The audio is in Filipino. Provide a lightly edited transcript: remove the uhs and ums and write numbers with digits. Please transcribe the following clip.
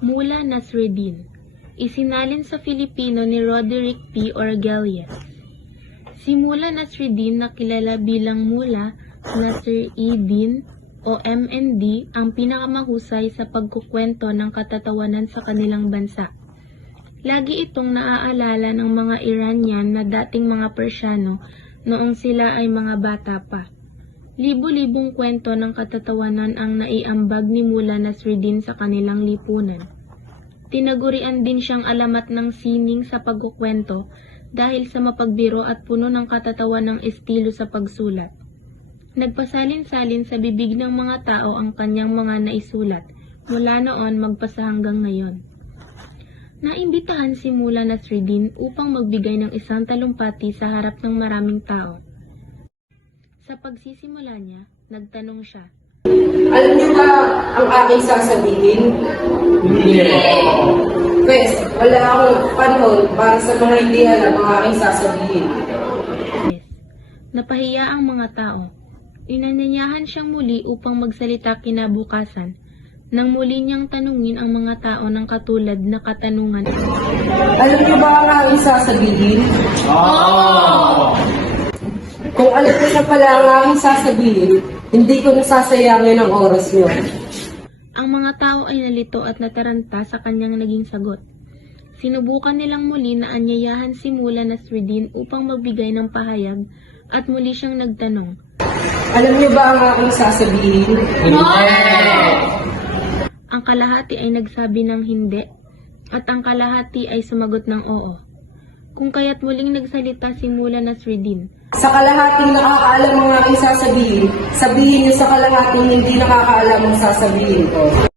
Mula Nasreddin, isinalin sa Filipino ni Roderick P. Orgelies. Si Mula Nasreddin na kilala bilang Mula Nasreddin o MND ang pinakamahusay sa pagkukwento ng katatawanan sa kanilang bansa. Lagi itong naaalala ng mga Iranian na dating mga Persyano noong sila ay mga bata pa. Libo-libong kwento ng katatawanan ang naiambag ni Mula Nasreddin sa kanilang lipunan. Tinagurian din siyang alamat ng sining sa pagkukwento dahil sa mapagbiro at puno ng katatawanang estilo sa pagsulat. Nagpasalin-salin sa bibig ng mga tao ang kanyang mga naisulat mula noon magpasa hanggang ngayon. Naimbitahan si Mula Nasreddin upang magbigay ng isang talumpati sa harap ng maraming tao. Sa pagsisimula niya, nagtanong siya, Alam niyo ba ang aking sasabihin? Hindi. Pwes, wala akong panahon para sa mga hindi alam ang aking sasabihin. Yes. Napahiya ang mga tao. Inanyayahan siyang muli upang magsalita kinabukasan nang muli niyang tanungin ang mga tao ng katulad na katanungan. Alam niyo ba ang aking sasabihin? Kung alam niyo na pala ang aking sasabihin, hindi ko nasasayangin ang oras niyo. Ang mga tao ay nalito at nataranta sa kanyang naging sagot. Sinubukan nilang muli na anyayahan si Mula Nasreddin upang magbigay ng pahayag at muli siyang nagtanong. Alam niyo ba ang aking sasabihin? Ang kalahati ay nagsabi ng hindi at ang kalahati ay sumagot ng oo. Kung kaya't muling nagsalita si Mula Nasreddin. Sa kalahating nakakaalam ang aking sasabihin, sabihin niyo sa kalahating hindi nakakaalam ang sasabihin ko.